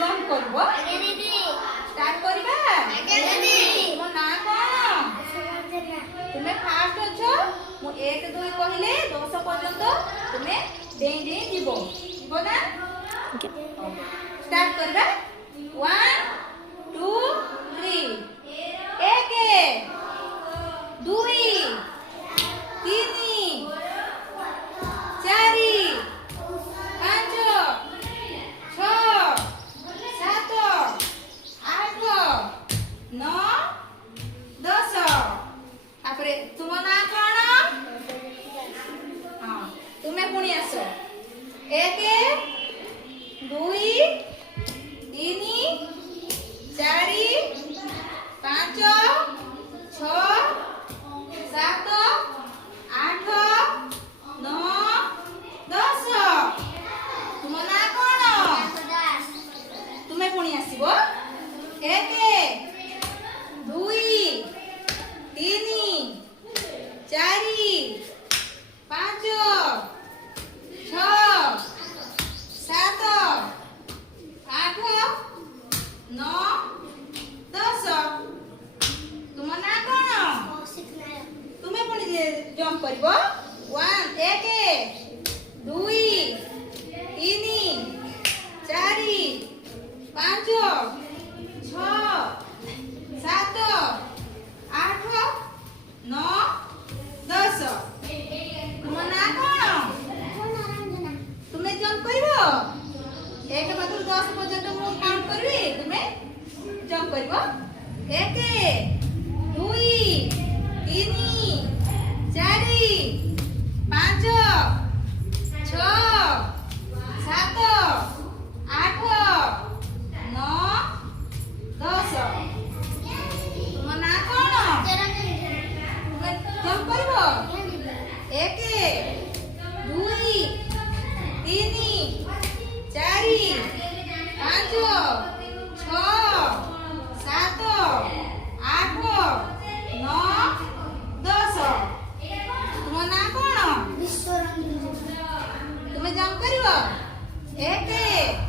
Jump କରିବ। Start କରିବା। ତୁମ ନାଁ କ'ଣ? ତୁମେ ଫାଷ୍ଟ ଅଛ। ମୁଁ 1 2 କହିଲେ 10 ପର୍ଯ୍ୟନ୍ତ ତୁମେ ଡେଇଁ ଡେଇଁ ଯିବ ନା? ଷ୍ଟାର୍ଟ କରିବା। 1 2 3 1 2 3 4 5 6 7 8 9 10 ତାପରେ ତୁମ ନାଁ କ'ଣ? ହଁ ତୁମେ ପୁଣି ଆସ। 1 2 3 4 5 6 7 8 9 10 ତୁମ ନାଁ କ'ଣ? ତୁମେ ପୁଣି ଆସିବ। 1 2 3 4 5 6 7 8 9 10 ତୁମ ନାଁ କ'ଣ? ତୁମେ ପୁଣି ଜମ୍ପ କରିବ। 1 1 2 3 4 5 6 7 8 9 10 ତୁମ ନାଁ କ'ଣ? ତୁମେ ଜମ୍ପ କରିବ। 1 ପାଖରୁ 10 ପର୍ଯ୍ୟନ୍ତ ମୁଁ କାଉଣ୍ଟ କରିବି, ତୁମେ ଜମ୍ପ କରିବ। 1 2 3 4 5 6 7 8 9 10 ତୁମ ନାଁ କ'ଣ? ତୁମେ ଜମ୍ପ କରିବ। 1 2 3 4 5 6 7 8 9 10 ତୁମ ନାଁ କ'ଣ? ତୁମେ ଜମ୍ପ କରିବ। 1